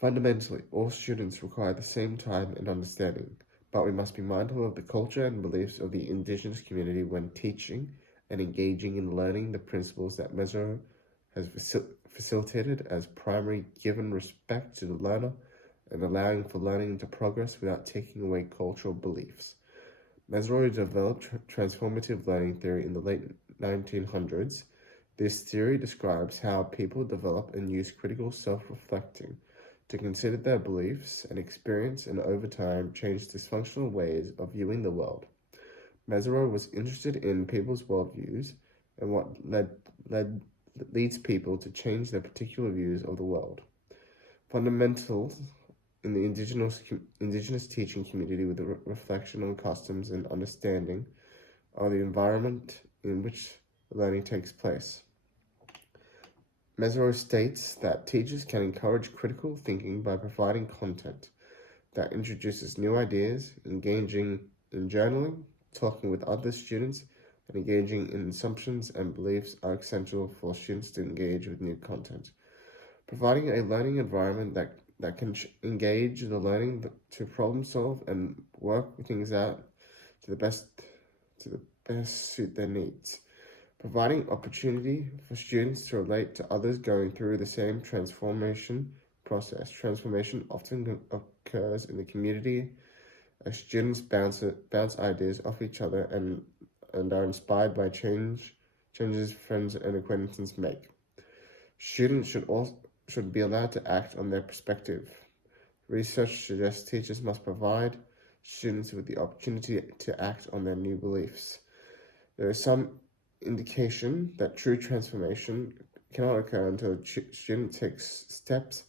Fundamentally, all students require the same time and understanding, but we must be mindful of the culture and beliefs of the Indigenous community when teaching and engaging in learning the principles that Meso has facilitated as primary, given respect to the learner and allowing for learning to progress without taking away cultural beliefs. Meso developed transformative learning theory in the late 1900s. This theory describes how people develop and use critical self-reflecting to consider their beliefs and experience and over time change dysfunctional ways of viewing the world. Meso was interested in people's worldviews and what leads people to change their particular views of the world. Fundamental in the indigenous teaching community with a reflection on customs and understanding of the environment in which learning takes place. Meso states that teachers can encourage critical thinking by providing content that introduces new ideas, engaging in journaling, talking with other students, and engaging in assumptions and beliefs are essential for students to engage with new content. Providing a learning environment that can engage the learning to problem solve and work things out to the best suit their needs. Providing opportunity for students to relate to others going through the same transformation process. Transformation often occurs in the community as students bounce ideas off each other and are inspired by changes friends and acquaintances make. Students should be allowed to act on their perspective. Research suggests teachers must provide students with the opportunity to act on their new beliefs. There is some indication that true transformation cannot occur until a student takes steps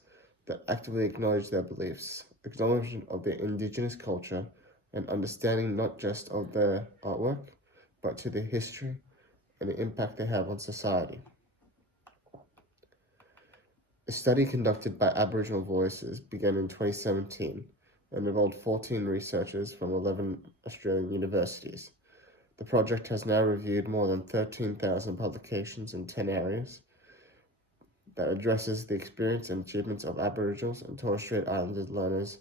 that actively acknowledge their beliefs, acknowledgement of their indigenous culture, and understanding not just of their artwork, but to their history and the impact they have on society. A study conducted by Aboriginal Voices began in 2017 and involved 14 researchers from 11 Australian universities. The project has now reviewed more than 13,000 publications in 10 areas that addresses the experience and achievements of Aboriginals and Torres Strait Islander learners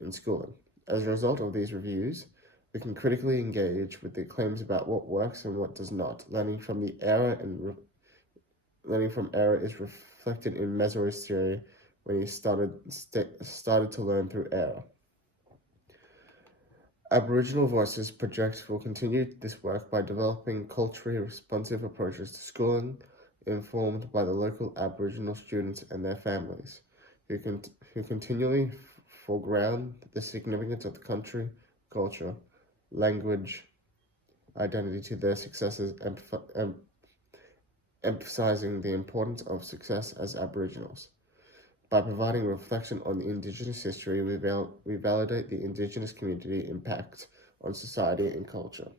in schooling. As a result of these reviews, we can critically engage with the claims about what works and what does not. Learning from error is reflected in Meso's theory when he started to learn through error. Aboriginal Voices project will continue this work by developing culturally responsive approaches to schooling, informed by the local Aboriginal students and their families, who continually foreground the significance of the country, culture, language, identity to their successes, emphasizing the importance of success as Aboriginals. By providing reflection on the Indigenous history, we validate the Indigenous community impact on society and culture.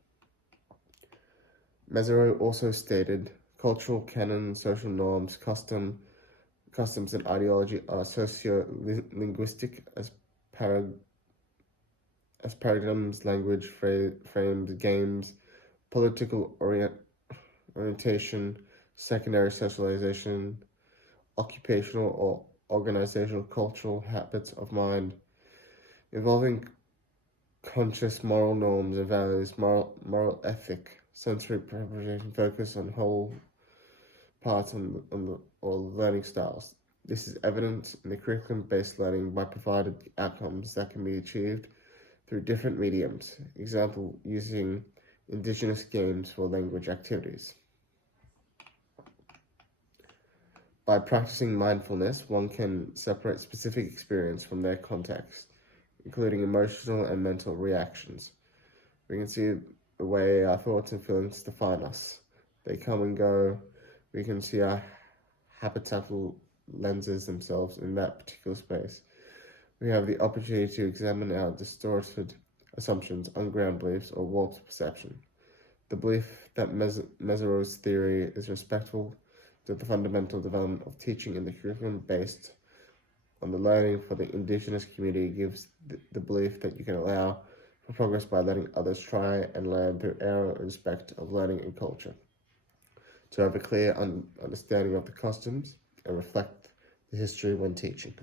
Meso also stated, cultural canon, social norms, customs, and ideology are socio-linguistic as paradigms, language, frames, games, political orientation, secondary socialization, occupational or organizational cultural habits of mind, involving conscious moral norms and values, moral ethic, sensory preparation, focus on whole parts or learning styles. This is evident in the curriculum-based learning by provided outcomes that can be achieved through different mediums. Example, using Indigenous games for language activities. By practicing mindfulness, one can separate specific experience from their context, including emotional and mental reactions. We can see the way our thoughts and feelings define us. They come and go. We can see our habitable lenses themselves in that particular space. We have the opportunity to examine our distorted assumptions, ungrounded beliefs, or warped perception. The belief that Meso's theory is respectful to the fundamental development of teaching in the curriculum based on the learning for the Indigenous community gives the belief that you can allow for progress by letting others try and learn through error in respect of learning and culture. To have a clear understanding of the customs and reflect the history when teaching.